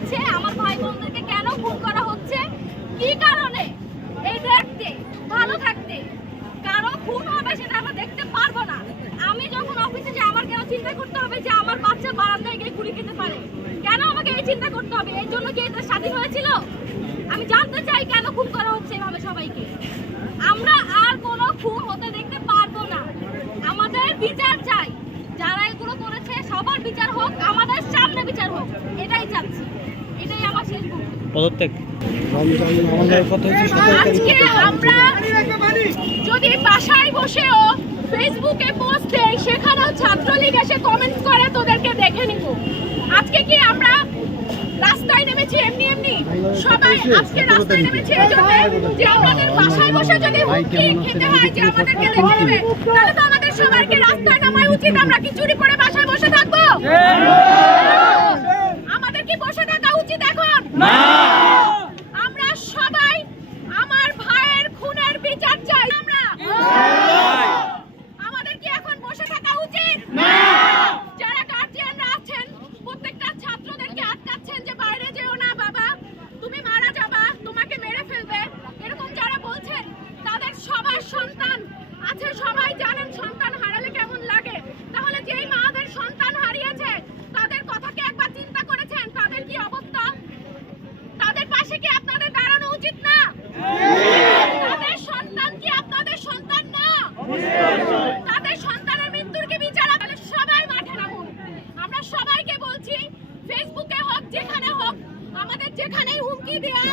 হচ্ছে, আমার ভাই বোনদেরকে কেন খুন করা হচ্ছে, কি কারণে, এই দেখতে ভালো থাকতে কারো খুন হবে সেটা আমরা দেখতে পারবো না। আমি যখন অফিসে যাই আমার কেন চিন্তা করতে হবে যে আমার বাচ্চা বারান্দায় গিয়ে গুলি খেতে পারে? কেন আমাকে এই চিন্তা করতে হবে? এই জন্য কি এটা স্বাধীন হয়েছিল? আমি জানতে চাই কেন খুন করা হচ্ছে এভাবে সবাইকে। আমরা আর কোনো খুন হতে দেখতে পারবো না। আমাদের বিচার চাই, যারা এগুলো করেছে সবার বিচার হোক, আমাদের সামনে বিচার হোক, এটাই চাচ্ছি। এটাই আমার শেষ পদত্যাগ। আজকে আমরা যদি বাসায় বসেও ফেসবুকে পোস্ট দেই, সেখানেও ছাত্রলীগ এসে কমেন্ট করে তোদেরকে দেখে নিব। আজকে কি আমরা রাস্তায় নেমেছি এমনি এমনি? সবাই আজকে রাস্তায় নেমেছি এই জন্য যে আমাদের বাসায় বসে যদি হুমকি খেতে হয় যে আমাদেরকে দেখে নেবে, তাহলে তো আমাদের সবাইকে রাস্তায় নামাই উচিত। আমরা কি চুরি করে বাসায় বসে থাকবো? আমাদের কি বসে থাকা উচিত এখন? না। আমরা সবাই আমার ভাইয়ের খুনের বিচার চাই। আমরা আমাদের কি এখন বসে থাকা উচিত? না। যারা গার্জিয়ানরা আছেন প্রত্যেকটা ছাত্রদেরকে আটকাচ্ছেন যে বাইরে যেও না বাবা, তুমি মারা যাবা, তোমাকে মেরে ফেলবে, এরকম যারা বলছেন, তাদের সবার সন্তান আছে, সবাই জানেন সন্তান হারালে কেমন লাগে। তাহলে যেই মাদের সন্তান হারিয়েছে তাদের কথা কি একবার চিন্তা করেছেন? তাদের কি অবস্থা? তাদের পাশে কি আপনাদের দাঁড়ানো উচিত না? তাদের সন্তান কি আপনাদের সন্তান না? তাদের সন্তানের মৃত্যুর কি বিচার? তাহলে সবাই মাঠে নামুন। আমরা সবাইকে বলছি, ফেসবুকে হোক যেখানে হোক, আমাদের যেখানেই হুমকি দেয়া